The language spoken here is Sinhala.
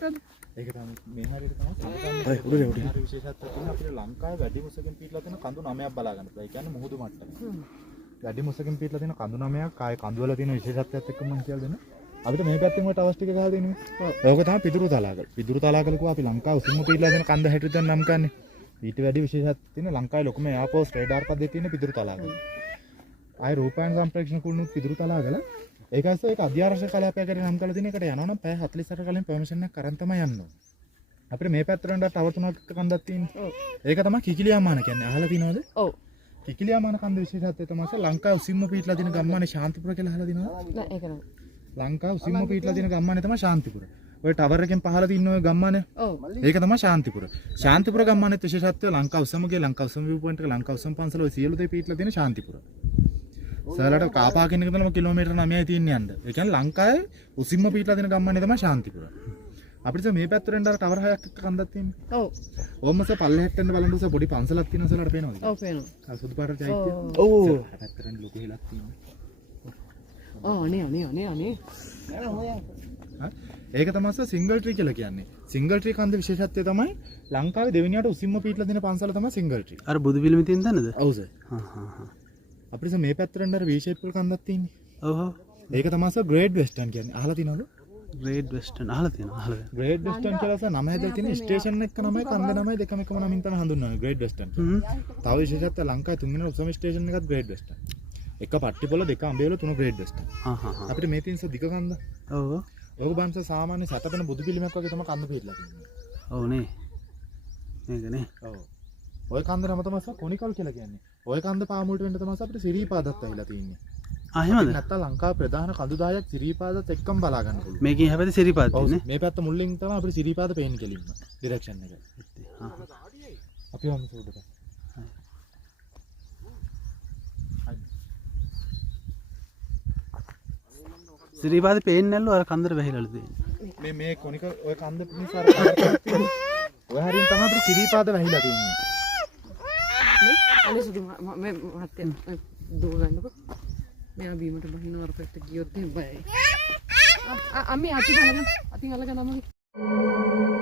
මොකද? ඒක තමයි මේ හරියට තමයි. හරි උඩේ උඩේ. විශේෂත්වයක් තියෙනවා අපේ ලංකාවේ වැඩි මුසකින් පිටලා තියෙන කඳු 9ක් බලා ගන්න පුළුවන්. ඒ කියන්නේ මුහුදු මට්ටම. වැඩි මුසකින් පිටලා තියෙන කඳු 9ක් ආයේ කඳු වල තියෙන විශේෂත්වයක් එක්ක මම කියලා දෙන්න. අපිට මේ පැත්තෙන් ඔය ටවර්ස් ටික ගහලා දෙන්නේ. ඔව්. ඒක තමයි පිදුරු තලාගල. පිදුරු තලාගල කිව්වා අපි ලංකාවේ උසම පිටලා තියෙන කන්ද හැටියට දැන් නම් කන්නේ. ඊට වැඩි විශේෂත්වයක් තියෙන ලංකාවේ ලොකුම එයාපෝස්ට් රේඩාර් පද්ධතිය තියෙන පිදුරු තලාගල. ආයේ රූපాయన සම්ප්‍රේක්ෂණ කුළුණු පිදුරු තලාගල. ඒකයි ඒක අධ්‍යාරක්ෂක කලාපයක් ගැන නම් කරලා තියෙන එකට යනවා නම් පැය 48 කලින් පර්මිෂන් එකක් කරන් තමයි යන්න ඕනේ. අපිට මේ පැත්තට යන්න ටවර් තුනක් කන්දක් තියෙනවා. ඔව්. ඒක තමයි කිකිලියාමාන කියන්නේ. අහලා තියෙනවද? ඔව්. කිකිලියාමාන කන්ද විශේෂත්වය තමයි ලංකාවේ උසින්ම පිටලා තියෙන ගම්මානේ ශාන්තිපුර කියලා අහලා තියෙනවද? නෑ ඒක නෑ. ලංකාවේ උසින්ම පිටලා තියෙන ගම්මානේ තමයි ශාන්තිපුර. ඔය ටවර් එකෙන් පහළ තියෙන ඔය ගම්මානේ. ඔව්. ඒක තමයි ශාන්තිපුර. ශාන්තිපුර ගම්මානේත් විශේෂත්වය ලංකාව උසමගේ ලංකාව උසම view point එක ලංකාව උසම පන්සල ඔය සියලු දේ පිටලා තියෙන ශාන්තිපුර. සරලට කාපා කියන එක තමයි කිලෝමීටර් 9යි තියෙන්නේ යන්න. ඒ කියන්නේ ලංකාවේ උසින්ම පිටලා තියෙන ගම්මානේ තමයි ශාන්තිපුර. අපිට මේ පැත්තට එන්න අර ටවර් 6ක් එක්ක කන්දක් තියෙන්නේ. ඔව්. ඕමස පල්ලෙහෙට එන්න බලන්න පොඩි පන්සලක් තියෙනවා සලට පේනවද? ඔව් පේනවා. අර සුදු පාට චෛත්‍යය. ඔව්. පැත්තට එන්න ලොකු හිලක් තියෙනවා. අනේ. ඒක තමයි සිංගල් ට්‍රී කියලා කියන්නේ. සිංගල් ට්‍රී කන්ද විශේෂත්වය තමයි ලංකාවේ දෙවෙනියට උසින්ම පිටලා දෙන පන්සල තමයි සිංගල් ට්‍රී. අර බුදු පිළිම තියෙන තැනද? ඔව් සර්. අපිට මේ පැත්තට එන්න අර V shape වල කන්දක් තියෙන්නේ. ඔව්. ඒක තමයි සර් ග්‍රේට් වෙස්ටර්න් කියන්නේ. අහලා තියෙනවද? ග්‍රේට් වෙස්ටර්න් අහලා තියෙනවා. ග්‍රේට් වෙස්ටර්න් කියලා සර් නම හැදලා තියෙන ස්ටේෂන් එක නමයි කන්ද නමයි දෙකම එකම නමින් තමයි හඳුන්වන්නේ ග්‍රේට් වෙස්ටර්න් කියලා. තව විශේෂත්වය ලංකාවේ තුන්වෙනි උසම ස්ටේෂන් එකත් ග්‍රේට් වෙස්ටර්න්. එක පට්ටිපොළ දෙක අඹේල තුන ග්‍රේට් වෙස්ටර්න්. අපිට මේ තියෙන දිග කන්ද. ඔව්. ඔයගොල්ලෝ බලන්න සාමාන්‍ය සැතපෙන බුදු පිළිමයක් වගේ තමයි කන්ද පිටලා තියෙන්නේ. ඔව් නේ. මේකනේ. ඔව්. ඔය කන්ද නම තමයි කොනිකල් කියලා කියන්නේ. ඔය කන්ද පාමුලට වෙන්න තමයි අපිට සිරීපාදත් ඇවිල්ලා තියෙන්නේ. එහෙමද? නැත්තම් ලංකාවේ ප්‍රධාන කඳු 10ක් සිරීපාදත් එක්කම බලා ගන්න පුළුවන්. මේකේ හැබැයි සිරීපාද තියෙන්නේ. මේ පැත්ත මුල්ලින් තමයි අපිට සිරීපාද පේන්නේ කෙලින්ම. ඩිරෙක්ෂන් එක. අපි වම් සූඩට. සිරීපාද පේන්නේ නැල්ලු අර කන්දට වැහිලාලු තියෙන්නේ. මේ කොනික ඔය කන්ද නිසා අර පාරක් තියෙන්නේ. ඔය හරියෙන් තමයි අපිට සිරීපාද වැහිලා තියෙන්නේ. අනේ සුදු මේ මහත්තයා දුව ගන්නකො. මෙයා බීමට බහින වරපෙට ගියොත් එහෙම බයයි. අම්මේ අතින් අල්ලගෙන අම්මගේ